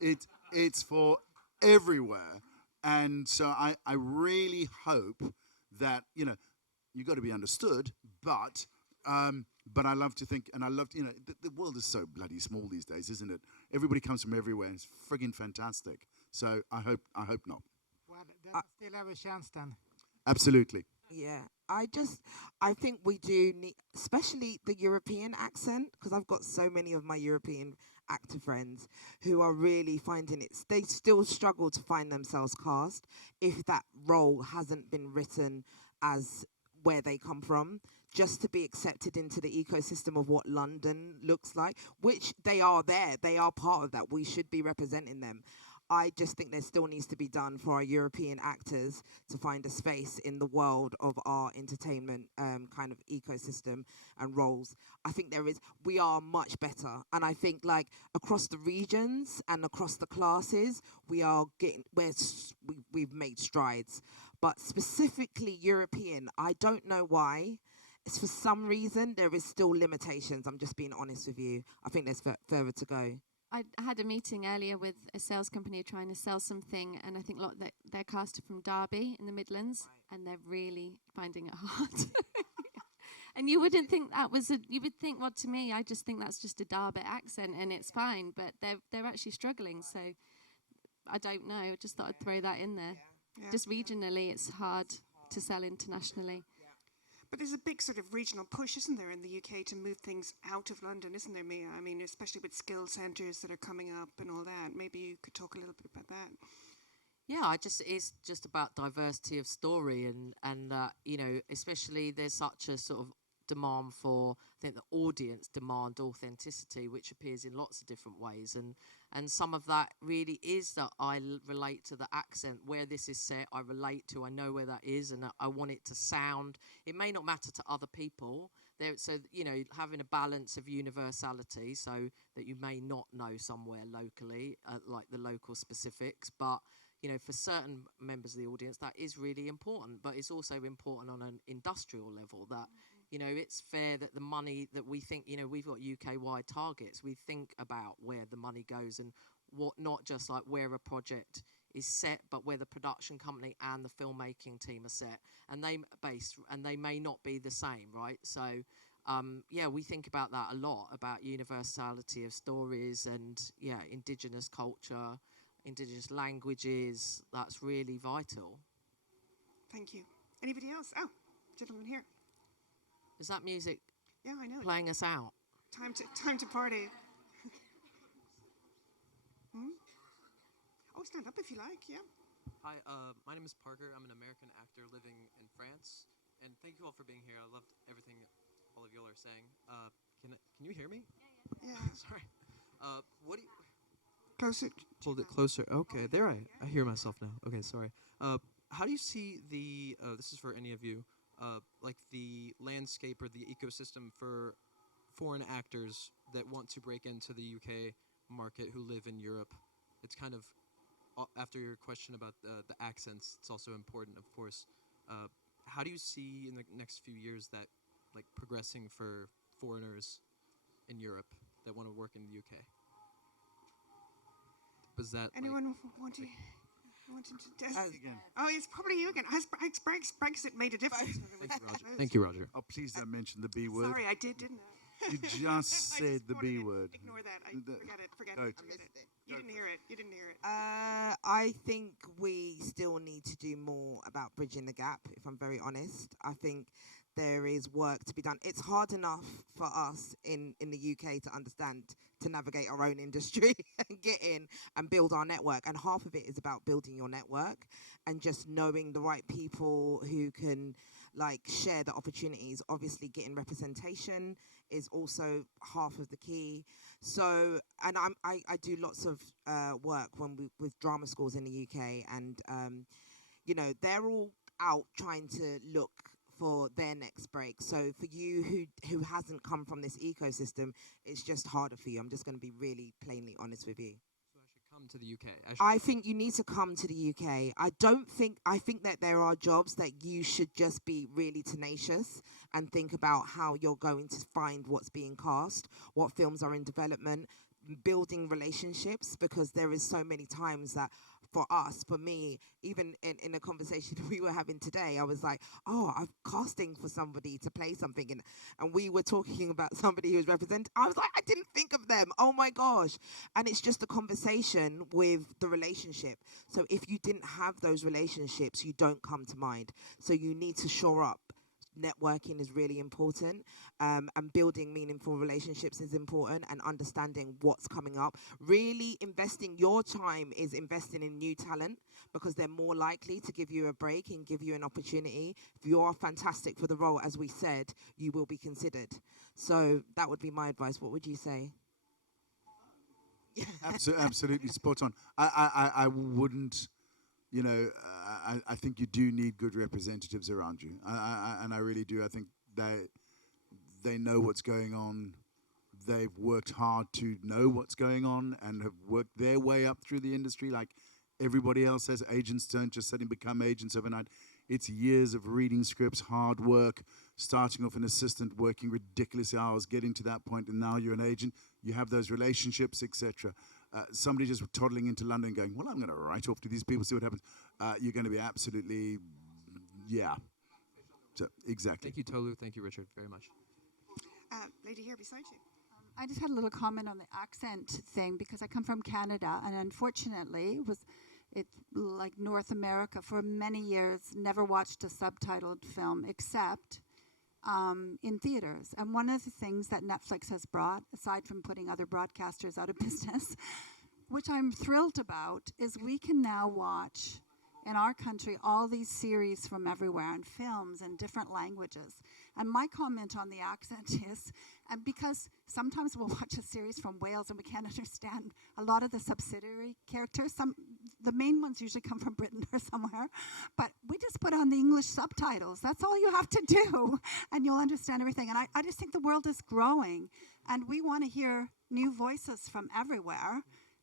It's for everywhere. And so I really hope that, you've got to be understood, but I love to think, and I love, the world is so bloody small these days, isn't it? Everybody comes from everywhere, and it's friggin' fantastic. So I hope not. Well, then I still have a chance then. Absolutely. Yeah, I think we do need, especially the European accent, because I've got so many of my European actor friends who are really finding it, they still struggle to find themselves cast if that role hasn't been written as where they come from, just to be accepted into the ecosystem of what London looks like, which they are there, they are part of that, we should be representing them. I just think there still needs to be done for our European actors to find a space in the world of our entertainment kind of ecosystem and roles. I think we are much better. And I think like across the regions and across the classes, we've made strides. But specifically European, I don't know why. It's for some reason, there is still limitations. I'm just being honest with you. I think there's further to go. I had a meeting earlier with a sales company trying to sell something, and I think they're cast from Derby in the Midlands, and they're really finding it hard. And you wouldn't think that was you would think, well, to me, I just think that's just a Derby accent, and it's fine, but they're actually struggling. So I don't know. I just thought I'd throw that in there. Yeah. Just regionally, it's hard to sell internationally. But there's a big sort of regional push, isn't there, in the UK to move things out of London, isn't there, Mia? I mean, especially with skill centres that are coming up and all that. Maybe you could talk a little bit about that. It's just about diversity of story and you know, especially there's such a sort of demand for, I think the audience demand authenticity, which appears in lots of different ways, and some of that really is that I relate to the accent where this is set. I relate to, I know where that is, and I want it to sound. It may not matter to other people. So you know, having a balance of universality, so that you may not know somewhere locally, like the local specifics, but you know, for certain members of the audience, that is really important. But it's also important on an industrial level that, you know, it's fair that the money that we think, you know, we've got UK-wide targets. We think about where the money goes and what, not just like where a project is set, but where the production company and the filmmaking team are set, and they may not be the same, right? So, yeah, we think about that a lot, about universality of stories and, yeah, indigenous culture, indigenous languages. That's really vital. Thank you. Anybody else? Oh, gentleman here. Is that music Yeah, I know. playing us out? Time to party. Oh, stand up if you like. Yeah. Hi, my name is Parker. I'm an American actor living in France, and thank you all for being here. I loved everything all of y'all are saying. Can you hear me? Yeah. Sorry. What do you? Closer. Hold it closer. Okay, there I hear myself now. Okay, sorry. How do you see the? This is for any of you. Like the landscape or the ecosystem for foreign actors that want to break into the UK market who live in Europe. It's kind of after your question about the accents. It's also important, of course. How do you see in the next few years that like progressing for foreigners in Europe that want to work in the UK? Was that Anyone wanting to test? Oh, it's probably you again. Has Brexit made a difference? Thank you, Roger. Thank you, Roger. Oh, please don't mention the B word. Sorry, I did, didn't I? You just said the B word. Ignore that. Forget Go. it. You didn't hear it. I think we still need to do more about bridging the gap, if I'm very honest. I think there is work to be done. It's hard enough for us in the UK to understand, to navigate our own industry and get in and build our network. And half of it is about building your network and just knowing the right people who can like share the opportunities. Obviously getting representation is also half of the key. So, and I do lots of work with drama schools in the UK, and you know, they're all out trying to look for their next break. So for you who hasn't come from this ecosystem, it's just harder for you. I'm just going to be really plainly honest with you. So I should come to the UK. I think you need to come to the UK. I think that there are jobs that you should just be really tenacious and think about how you're going to find what's being cast, what films are in development, building relationships, because there is so many times that for me, even in a conversation we were having today, I was like, oh, I'm casting for somebody to play something. And we were talking about somebody who was represented. I was like, I didn't think of them. Oh, my gosh. And it's just a conversation with the relationship. So if you didn't have those relationships, you don't come to mind. So you need to shore up. Networking is really important, and building meaningful relationships is important, and understanding what's coming up. Really investing your time is investing in new talent, because they're more likely to give you a break and give you an opportunity. If you are fantastic for the role, as we said, you will be considered. So that would be my advice. What would you say? Absolutely spot on. I wouldn't. You know, I think you do need good representatives around you, and I really do. I think they know what's going on. They've worked hard to know what's going on and have worked their way up through the industry like everybody else has. Agents don't just suddenly become agents overnight. It's years of reading scripts, hard work, starting off an assistant, working ridiculous hours, getting to that point, and now you're an agent. You have those relationships, etc. Somebody just toddling into London going, well, I'm going to write off to these people, see what happens. You're going to be absolutely, yeah. So, exactly. Thank you, Tolu. Thank you, Richard, very much. Lady here beside you. I just had a little comment on the accent thing, because I come from Canada, and unfortunately, it like North America for many years, never watched a subtitled film except in theaters. And one of the things that Netflix has brought, aside from putting other broadcasters out of business, which I'm thrilled about, is we can now watch in our country all these series from everywhere and films in different languages. And my comment on the accent is, and because sometimes we'll watch a series from Wales and we can't understand a lot of the subsidiary characters. The main ones usually come from Britain or somewhere, but we just put on the English subtitles. That's all you have to do, and you'll understand everything. And I just think the world is growing, and we want to hear new voices from everywhere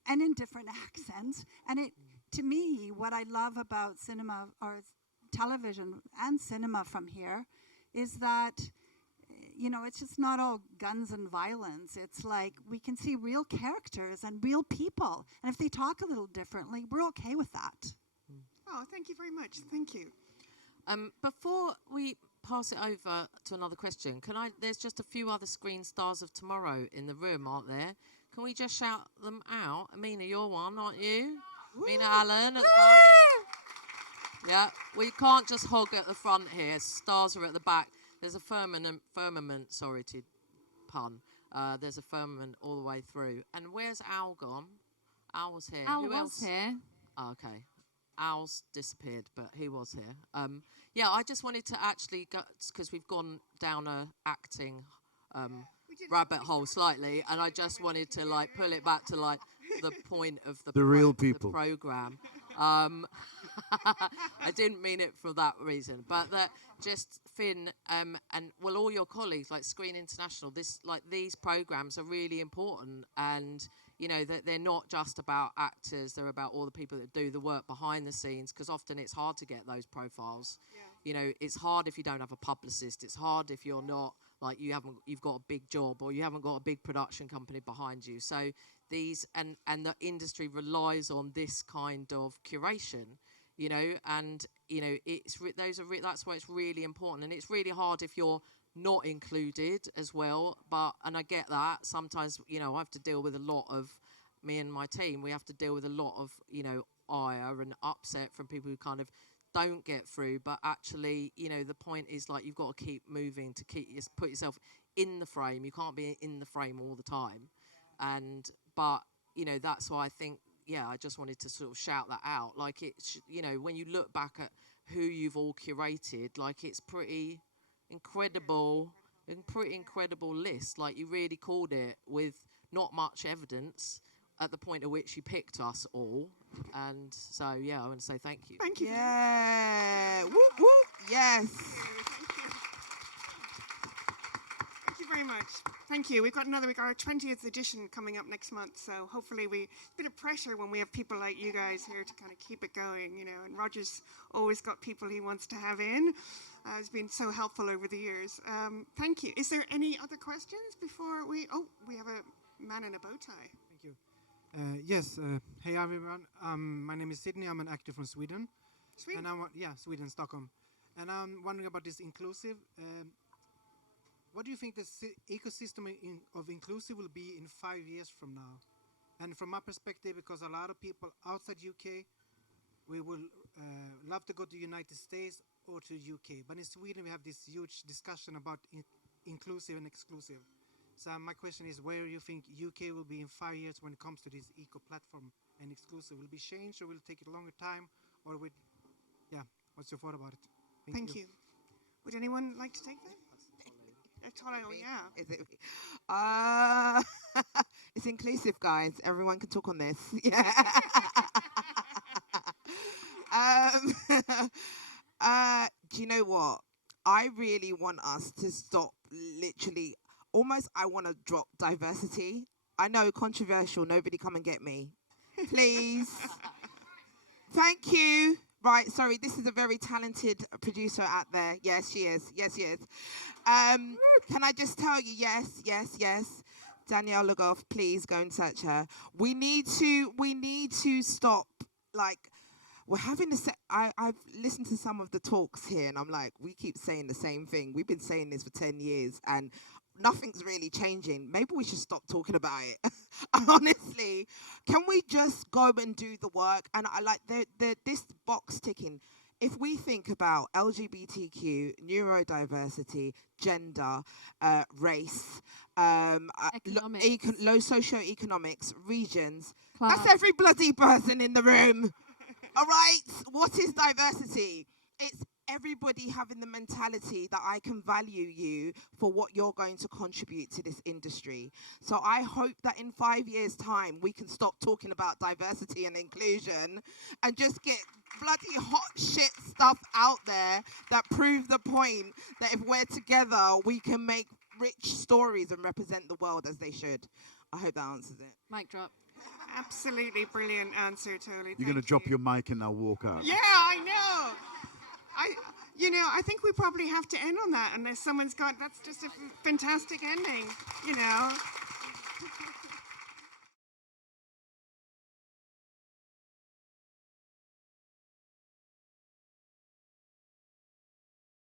and in different accents. And to me, what I love about cinema or television and cinema from here is that, it's just not all guns and violence. It's like we can see real characters and real people. And if they talk a little differently, we're okay with that. Oh, thank you very much. Thank you. Before we pass it over to another question, there's just a few other screen stars of tomorrow in the room, aren't there? Can we just shout them out? Amina, you're one, aren't you? Amina Allen at the back. Yeah, we can't just hog at the front here. Stars are at the back. There's a firmament, sorry to pun. There's a firmament all the way through. And where's Al gone? Al was here. Al Who was else? here. Oh, okay. Al's disappeared, but he was here. I just wanted to actually go, because we've gone down a acting rabbit hole slightly, and I just wanted to pull it back to the point of the real people. The program. I didn't mean it for that reason, but that just Finn and all your colleagues like Screen International. These programs are really important, and that they're not just about actors; they're about all the people that do the work behind the scenes. Because often it's hard to get those profiles. Yeah. It's hard if you don't have a publicist. It's hard if you're not you've got a big job or you haven't got a big production company behind you. So these and the industry relies on this kind of curation. That's why it's really important, and it's really hard if you're not included as well. And I get that sometimes. I have to deal with a lot of me and my team. We have to deal with a lot of ire and upset from people who kind of don't get through. But actually, the point is you've got to keep moving to put yourself in the frame. You can't be in the frame all the time, but that's why I think. Yeah, I just wanted to sort of shout that out. When you look back at who you've all curated, it's pretty incredible list. You really called it with not much evidence at the point at which you picked us all. And so, I want to say thank you. Thank you. Yeah. Whoop, whoop. Yes. Thank you very much. Thank you. We've got our 20th edition coming up next month, so hopefully a bit of pressure when we have people like you guys here to kind of keep it going, and Roger's always got people he wants to have in. It's been so helpful over the years. Thank you. Is there any other questions before we have a man in a bow tie. Thank you. Yes, hey everyone. My name is Sydney. I'm an actor from Sweden. Sweden? And Sweden, Stockholm. And I'm wondering about this inclusive. What do you think the ecosystem of inclusive will be in 5 years from now? And from my perspective, because a lot of people outside UK, we will love to go to the United States or to UK. But in Sweden, we have this huge discussion about inclusive and exclusive. So my question is, where you think UK will be in 5 years when it comes to this eco platform and exclusive? Will it be changed, or will it take a longer time? Or what's your thought about it? Thank you. Would anyone like to take that? Tolu, yeah. Is it? It's inclusive, guys. Everyone can talk on this. Yeah. Do you know what? I really want us to stop literally, almost I want to drop diversity. I know, controversial, nobody come and get me. Please. Thank you. Right, sorry, this is a very talented producer out there. Yes, she is. Yes, she is. Can I just tell you, yes. Danielle Legoff, please go and search her. We need to stop, we're having I've listened to some of the talks here, and I'm like, we keep saying the same thing. We've been saying this for 10 years, and nothing's really changing. Maybe we should stop talking about it. Honestly, can we just go and do the work? And I like this box ticking. if we think about LGBTQ, neurodiversity, gender, race, low socioeconomics, regions, that's every bloody person in the room. All right? What is diversity? It's everybody having the mentality that I can value you for what you're going to contribute to this industry. So I hope that in 5 years' time, we can stop talking about diversity and inclusion and just get bloody hot shit stuff out there that prove the point that if we're together, we can make rich stories and represent the world as they should. I hope that answers it. Mic drop. Absolutely brilliant answer, Tolu. You're going to drop your mic and I'll walk out. Yeah, I know. I think we probably have to end on that unless someone's got, that's just a fantastic ending,